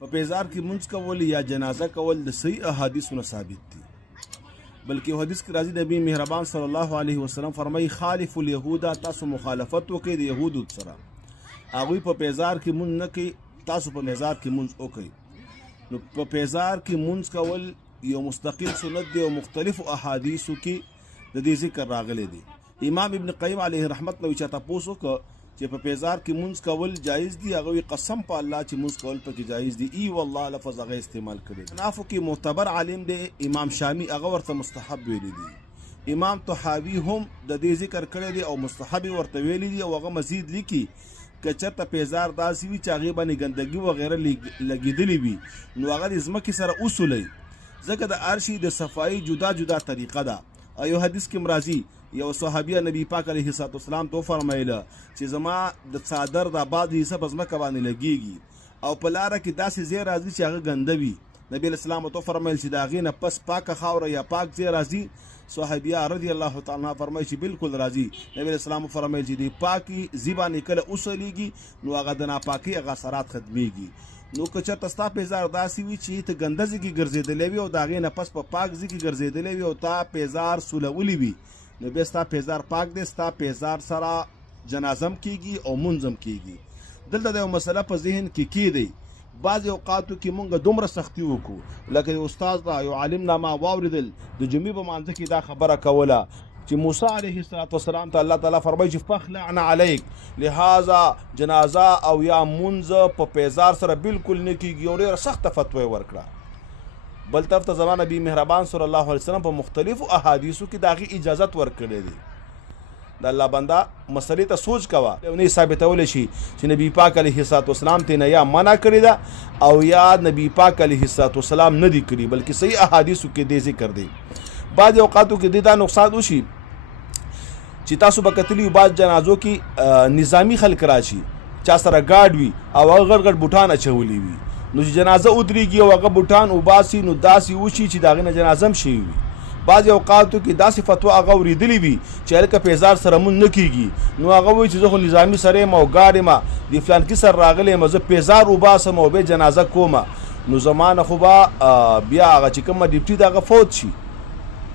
په پیزار کې منځ کول یا جنازه کول د صحیح احادیثونو ثابت دي، بلکې یو حدیث کې راځي د نبی مهربان صلی الله علیه وسلم فرمایي خالف اليهود، تاسو مخالفت وکړئ د یهودو سره، هغوی په پیزار کې منځ نه کوي، تاسو په میزار کې منځ وکړئ. نو په پیزار کې منځ کول یو مستقل سنت دی او مختلفو احادیثو کې د دې ذکر راغلی دی. امام ابن قیم علیه رحمت نو چې تاسو کو چې په پیزار کې منځ کول جایز دي، هغه قسم په الله چې منځ کول پکې جایز دي. ای والله لفظ هغه استعمال کړي. نافو کې معتبر عالم دی امام شامی، هغه ورته مستحب ویلي دي. امام طحاوی هم د دې ذکر کړی دی او مستحب ورته ویلي دي، او هغه مزید لیکي که چېرته پیزار داسې وي چې هغې باندې ګندګي وغیره لګېدلې وي، نو هغه د ځمکې سره وسولئ، ځکه د هر شي د صفایي جدا جدا طریقه ده. یو حدیث کې مرازي یو صحابیه نبی پاک علیه السلام تو فرمایله چې زما د څادر د بعض حصه په ځمکه باندې لګېږي او په لاره کې داسې ځای راځي چې هغه ګنده وي. نبی اسلام تو فرمایل چې د هغې نه پس پاکه خاوره یا پاک ځای راځي. صحابیه رضی الله تعالی عنها فرمایي چې بالکل راځي. نبی اسلام فرمایل چې د پاکي ځای باندې کله اوسلیږي نو هغه د ناپاکۍ هغه اثرات ختمیږي. نو که چېرته ستا پیزار داسې وي چې ته ګنده ځای کې ګرځېدلی وي او د هغې نه پس په پاک ځای کې ګرځېدلی وي او تا پیزار سولولی وي، نو بیا ستا پیزار پاک دی، ستا پیزار سره جنازم کیږي او منځم کیږي. دلته د یو مسله په ذهن کې کیدی، بعضې اوقاتو کې مونږ دومره سختي وکړو، لکه د استاد دا یو عالم نه ما واورېدل د جمعې په مانځه کې دا خبره کوله چې موسی علیه السلام ته الله تعالی فرمایي چې فخلعن علیک، لہذا جنازه او یا منځ په پیزار سره بالکل نه کیږي، او ډېره سخته فتوا یې ورکړه. بل طرف ته زما نبی مهربان صلی الله علیه وسلم په مختلفو احادیثو کې د هغې اجازت ورکړی دی. د الله بنده مسلې ته سوچ کوه، نه ثابتولی شي چې نبی پاک علیه السلام ته نه یا منع کړې ده او یا نبی پاک علیه السلام نه دی کړي، بلکې صحیح احادیثو کې دې ذکر دی. بعضې اوقاتو کې دې دا نقصان وشي چې تاسو به کتلي بعض جنازو کې نظامی خلک راشي، چا سره ګاډ وي او هغه غټ غټ بوټان اچولي وي، نو چې جنازه ودرېږي او هغه بوټان وباسي نو داسې وشي چې د هغې نه جنازه هم شوي وي. بعضې اوقاتو کې داسې فتوا هغه اورېدلې وي چې هلکه پیزار سره مونځ نه کېږي، نو هغه وایي چې زه خو نظامي سره یم او ګاډ یم، د فلانکي سره راغلی یم، زه پیزار وباسم او بیا جنازه کومه، نو زما نه خو به بیا هغه چې کومه ډیپټي د هغه فوت شي.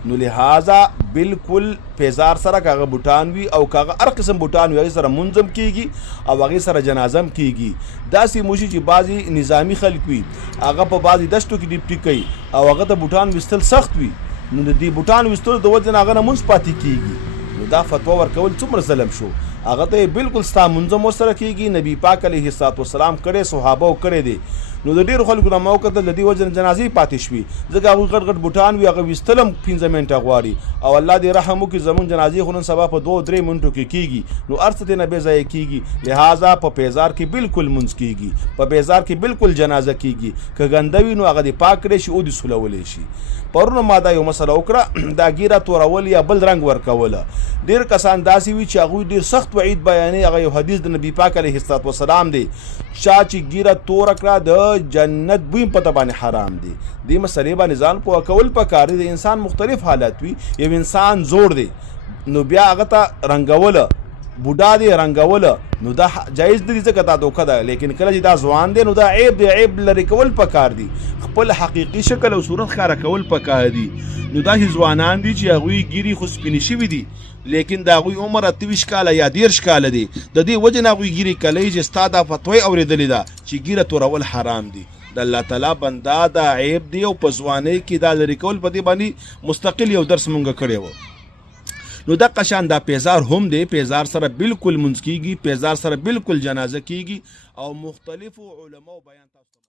نو لہذا بالکل پیزار سره که هغه بوټان وي او که هغه هر قسم بوټان وي، هغې سره منځ هم کېږي او هغې سره جنازه هم کېږي. داسې موشي چې بعضې نظامي خلک وي هغه په بعضې دشتو کې ډیپټي کوي او هغه ته بوټان ویستل سخت وي، نو د دې بوټان ویستلو د وجې نه هغه نه منځ پاتې کېږي. نو دا فتوا ورکول څومره ظلم شو، هغه ته بالکل ستا منځ هم ورسره کېږي، نبي پاک علیه السلام کړی، صحابه کړی دی. نو د ډېرو خلکو نه ما وکتل د دې وجې نه جنازې پاتې شوي، ځکه هغوی غټ غټ بوټان وي، هغه ویستل هم 15 منټه غواړي، او الله دې رحم وکړي زموږ جنازې خو نن سبا په 2-3 منټو کې کېږي، نو هر څه دې نه بې ځایه کېږي. لہذا په پیزار کې بالکل منځ کېږي، په پیزار کې بالکل جنازه کېږي، که ګنده وي نو هغه دې پاک کړی شي او دې سولولی شي. پرونه ما دا یو مسله وکړه، دا ګیره تورول یا بل رنګ ورکوله. ډېر کسان داسې وي چې هغوی ډېر سخت وعید بیانوي، هغه یو حدیث د نبي پاک علیه السلام دی، چا چې ګیره توره کړه د جنت بوی په ته باندې حرام دی. دې مسلې باندې ځان پوه کول پکار دی. د انسان مختلف حالات وي، یو انسان زوړ دی نو بیا هغه ته رنګوله، بوډا دی رنګوله، نو دا جایز دی ځکه دا دوکه ده، لیکن کله چې دا ځوان دی نو دا عیب دی، عیب لرې کول پکار دي، خپل حقیقي شکل او صورت ښکاره کول پکار دي. نو داسې ځوانان دي چې هغوی ګیرې خو سپینې شوي دي، لیکن د هغوی عمر 28 کاله یا 13 کاله دی، د دې وجې نه هغوی ګیرې کوي چې ستا دا فتوی اورېدلې ده چې ګیره تورول حرام دي. د الله تعالی بنده دا عیب دی او په ځوانۍ کې دا لرې کول، په دې باندې مستقل یو درس مونږ کړی و. نو دقه شان دا پیزار هم دی، پیزار سره بالکل منځ کېږي، پیزار سره بالکل جنازه کېږي، او مختلفو علماو بیان تاسو